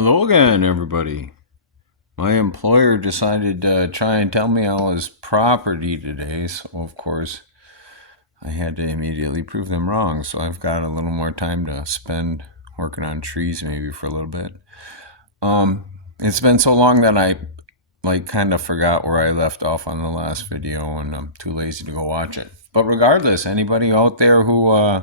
Hello again, everybody. My employer decided to try and tell me I was property today, so of course I had to immediately prove them wrong. So I've got a little more time to spend working on trees maybe for a little bit. It's been so long that I kind of forgot where I left off on the last video, and I'm too lazy to go watch it. But regardless, anybody out there who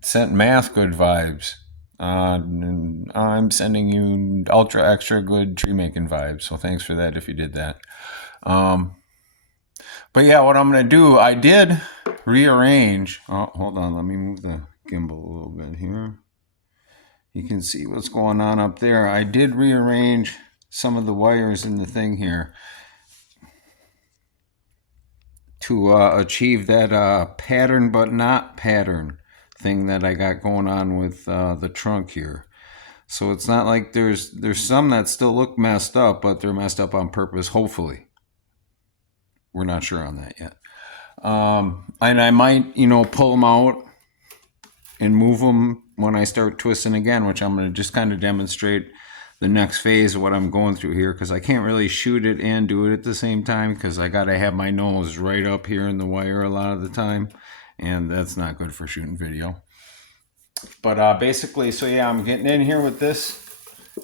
sent math good vibes, I'm sending you ultra extra good tree making vibes. So thanks for that if you did that. But yeah, what I'm going to do, I did rearrange. Oh, hold on. Let me move the gimbal a little bit here. You can see what's going on up there. I did rearrange some of the wires in the thing here to achieve that pattern but not pattern thing that I got going on with the trunk here. So it's not like there's some that still look messed up, but they're messed up on purpose, hopefully. We're not sure on that yet. And I might, pull them out and move them when I start twisting again, which I'm going to just kind of demonstrate the next phase of what I'm going through here, because I can't really shoot it and do it at the same time because I got to have my nose right up here in the wire a lot of the time, and that's not good for shooting video. But basically, so yeah, I'm getting in here with this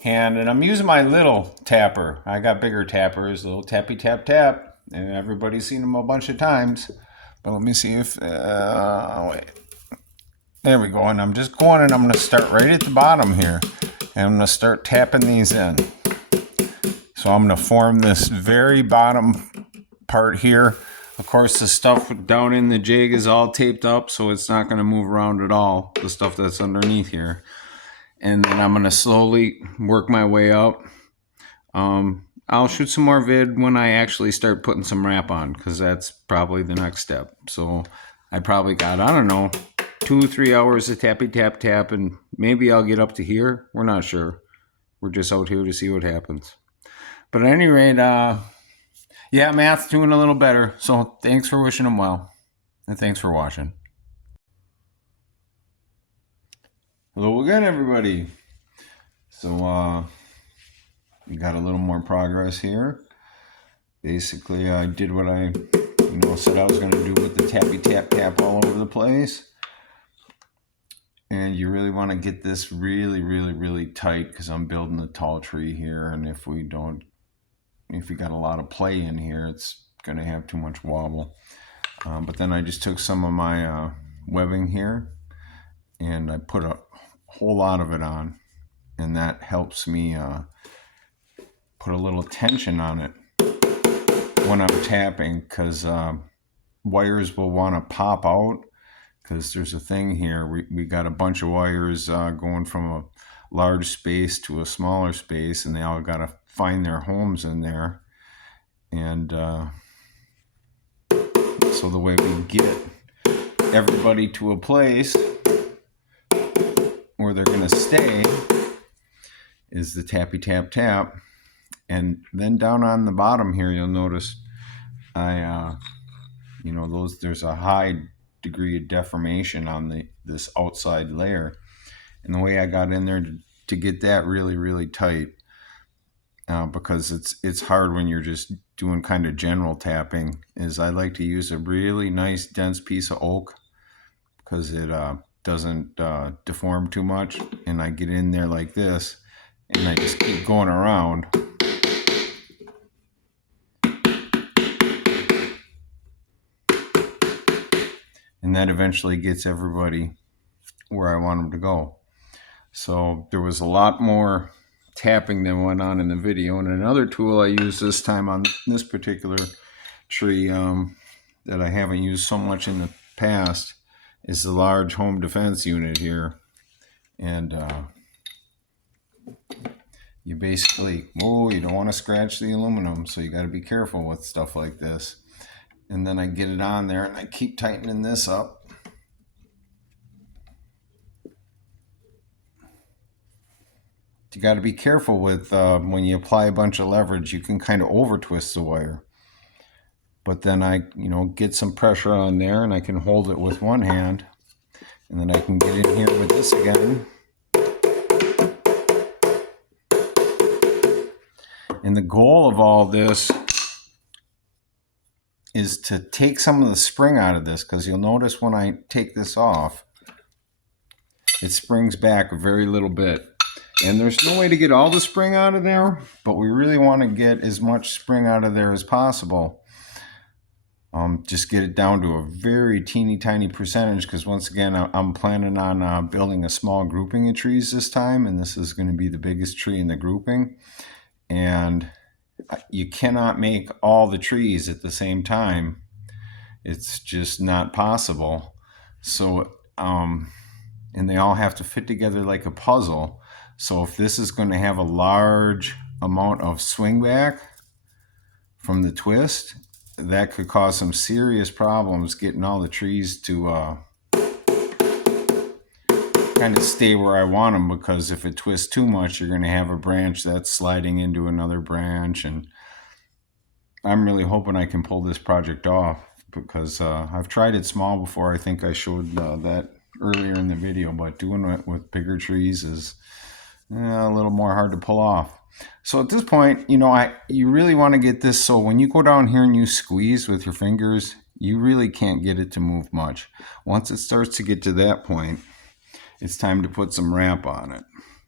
hand, and I'm using my little tapper. I got bigger tappers, little tappy tap tap, and everybody's seen them a bunch of times. But let me see if, wait. There we go, and I'm just going, and I'm going to start right at the bottom here, and I'm going to start tapping these in. So I'm going to form this very bottom part here. Of course, the stuff down in the jig is all taped up, so it's not going to move around at all, the stuff that's underneath here. And then I'm going to slowly work my way up. I'll shoot some more vid when I actually start putting some wrap on, because that's probably the next step. So I probably got, I don't know, 2-3 hours of tappy tap tap, and maybe I'll get up to here. We're not sure. We're just out here to see what happens. But at any rate, yeah, math's doing a little better. So thanks for wishing them well, and thanks for watching. Hello again, everybody. So we got a little more progress here. Basically, I did what I said I was going to do with the tappy tap tap all over the place. And you really want to get this really, really, really tight, because I'm building a tall tree here, and if we got a lot of play in here, it's going to have too much wobble. But then I just took some of my webbing here, and I put a whole lot of it on, and that helps me put a little tension on it when I'm tapping, because wires will want to pop out, because there's a thing here. We got a bunch of wires going from a large space to a smaller space, and they all got to find their homes in there. And so the way we get everybody to a place where they're going to stay is the tappy tap tap. And then down on the bottom here, you'll notice there's a high degree of deformation on this outside layer. And the way I got in there to get that really, really tight, because it's hard when you're just doing kind of general tapping, is I like to use a really nice dense piece of oak, because it doesn't deform too much. And I get in there like this, and I just keep going around. And that eventually gets everybody where I want them to go. So there was a lot more tapping that went on in the video. And another tool I used this time on this particular tree that I haven't used so much in the past is the large home defense unit here. And you basically, you don't want to scratch the aluminum, so you got to be careful with stuff like this. And then I get it on there, and I keep tightening this up. You got to be careful with when you apply a bunch of leverage, you can kind of over twist the wire. But then I, get some pressure on there, and I can hold it with one hand, and then I can get in here with this again And the goal of all this is to take some of the spring out of this, because you'll notice when I take this off, it springs back a very little bit. And there's no way to get all the spring out of there, but we really want to get as much spring out of there as possible. Just get it down to a very teeny tiny percentage, because once again, I'm planning on building a small grouping of trees this time, and this is going to be the biggest tree in the grouping. And you cannot make all the trees at the same time. It's just not possible. So, and they all have to fit together like a puzzle. So if this is going to have a large amount of swing back from the twist, that could cause some serious problems getting all the trees to kind of stay where I want them, because if it twists too much, you're going to have a branch that's sliding into another branch. And I'm really hoping I can pull this project off, because I've tried it small before. I think I showed that earlier in the video, but doing it with bigger trees is a little more hard to pull off. So at this point, you really want to get this so when you go down here and you squeeze with your fingers, you really can't get it to move much. Once it starts to get to that point, it's time to put some wrap on it.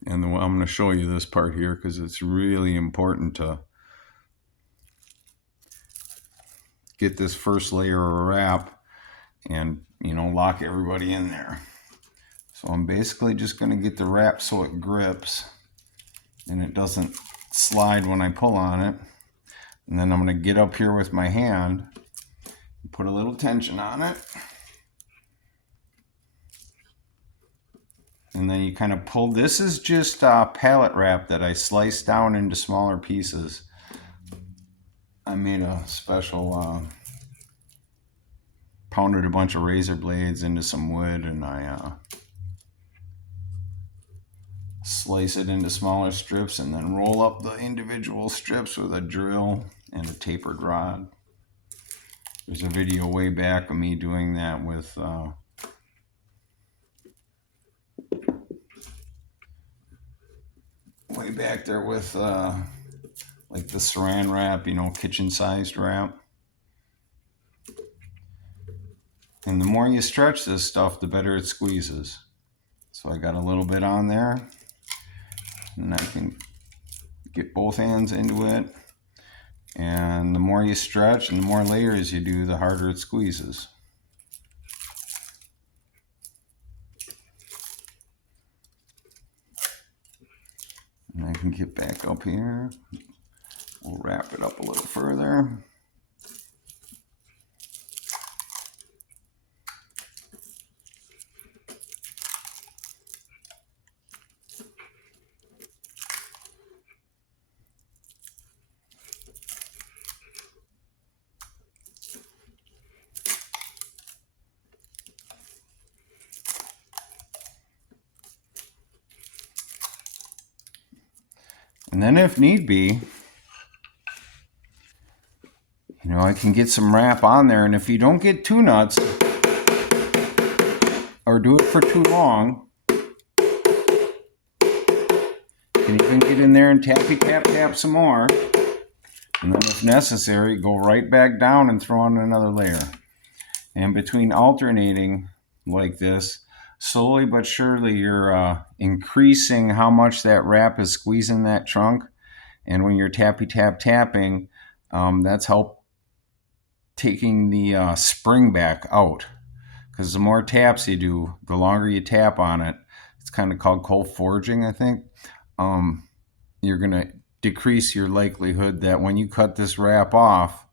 And I'm going to show you this part here, because it's really important to get this first layer of wrap and, lock everybody in there. So I'm basically just going to get the wrap so it grips and it doesn't slide when I pull on it. And then I'm going to get up here with my hand and put a little tension on it. And then you kind of pull. This is just pallet wrap that I sliced down into smaller pieces. I made a special, pounded a bunch of razor blades into some wood, and I slice it into smaller strips and then roll up the individual strips with a drill and a tapered rod. There's a video way back of me doing that with way back there with like the saran wrap, kitchen sized wrap. And the more you stretch this stuff, the better it squeezes. So I got a little bit on there, and I can get both hands into it. And the more you stretch and the more layers you do, the harder it squeezes. And I can get back up here. We'll wrap it up a little further. And then if need be, I can get some wrap on there. And if you don't get too nuts or do it for too long, you can even get in there and tappy tap tap some more. And then if necessary, go right back down and throw on another layer. And between alternating like this, slowly but surely you're increasing how much that wrap is squeezing that trunk. And when you're tappy tap tapping, that's help taking the spring back out. Because the more taps you do, the longer you tap on it. It's kind of called cold forging, I think. You're going to decrease your likelihood that when you cut this wrap off,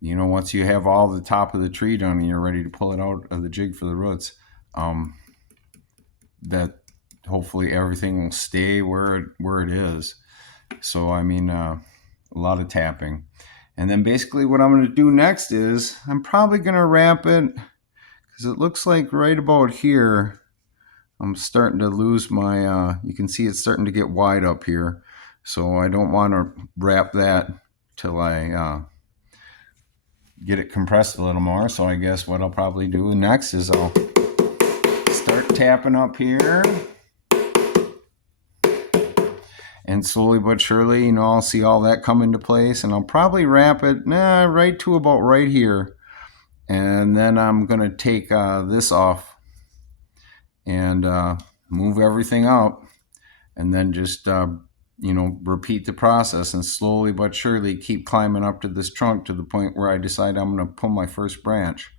once you have all the top of the tree done and you're ready to pull it out of the jig for the roots, that hopefully everything will stay where it is. So a lot of tapping. And then basically what I'm going to do next is I'm probably going to wrap it, because it looks like right about here I'm starting to lose my you can see it's starting to get wide up here. So I don't want to wrap that till I get it compressed a little more. So I guess what I'll probably do next is I'll start tapping up here. And slowly but surely, I'll see all that come into place, and I'll probably wrap it right to about right here. And then I'm going to take this off and move everything out, and then just repeat the process and slowly but surely keep climbing up to this trunk to the point where I decide I'm going to pull my first branch.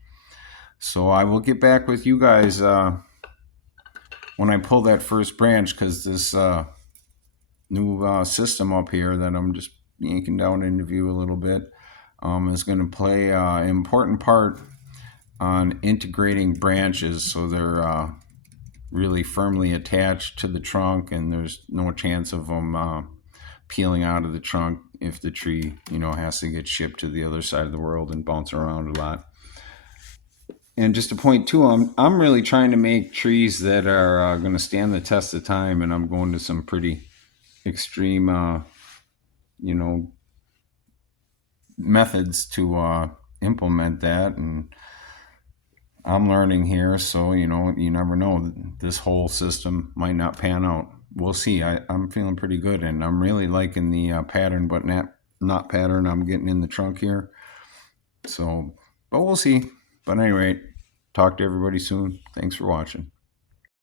So I will get back with you guys when I pull that first branch, because this new system up here that I'm just yanking down into view a little bit is going to play an important part on integrating branches so they're really firmly attached to the trunk, and there's no chance of them peeling out of the trunk if the tree has to get shipped to the other side of the world and bounce around a lot. And just a point too, I'm really trying to make trees that are going to stand the test of time, and I'm going to some pretty extreme methods to implement that. And I'm learning here, so you never know. This whole system might not pan out. We'll see. I'm feeling pretty good, and I'm really liking the pattern, but not pattern I'm getting in the trunk here. So, but we'll see. But anyway, talk to everybody soon. Thanks for watching.